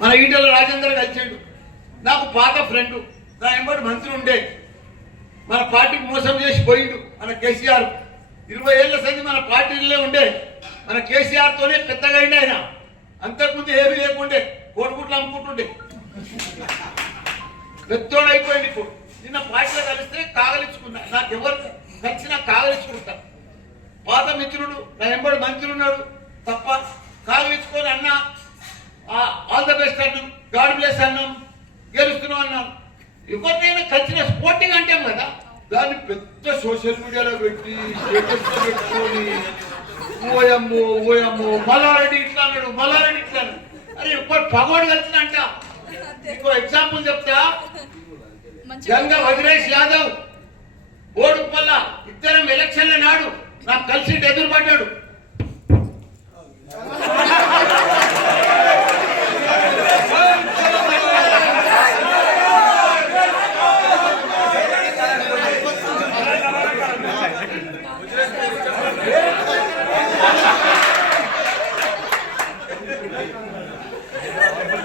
మన ఈటల రాజేందర్ కలిసిండు. నాకు పాత ఫ్రెండ్ నా ఎంబడి మంత్రి ఉండే. మన పార్టీకి మోసం చేసి పోయిండు మన కేసీఆర్. ఇరవై ఏళ్ళ సంది మన పార్టీలో ఉండే. మన కేసీఆర్తోనే పెద్దగా అయింది ఆయన. అంతకుముందు ఏమీ లేకుండే కోడిగుట్లు అమ్ముకుంటుండే. పెద్దోడు అయిపోయింది ఇప్పుడు. నిన్న పార్టీలో కలిస్తే కాగలించుకున్నా నాకు ఎవరు నచ్చినా కాగలించుకుంటా పాత మిత్రుడు నా ఎంబడి మంత్రి ఉన్నాడు తప్ప కాగలించుకొని అన్నా ఆల్ ద బెస్ట్ అన్నాం గాడ్ బ్లెస్ అన్నాం గెలుస్తున్నాం అన్నాం. ఎవరినైనా కలిసిన స్పోర్టింగ్ అంటాం కదా దాన్ని పెద్ద సోషల్ మీడియాలో పెట్టి పెట్టుకొని ఓయమ్మో ఓయమ్మో మల్లారెడ్డి ఇట్లా అన్నాడు మల్లారెడ్డి ఇట్లా అన్నాడు. అరే ఎప్పుడు పగోడు కలిసినంట ఇంకో ఎగ్జాంపుల్ చెప్తా. గంగ వదిలేష్ యాదవ్ ఓడుపల్ల ఇద్దరం ఎలక్షన్ల నాడు నాకు కలిసి ఎదురుపడ్డాడు.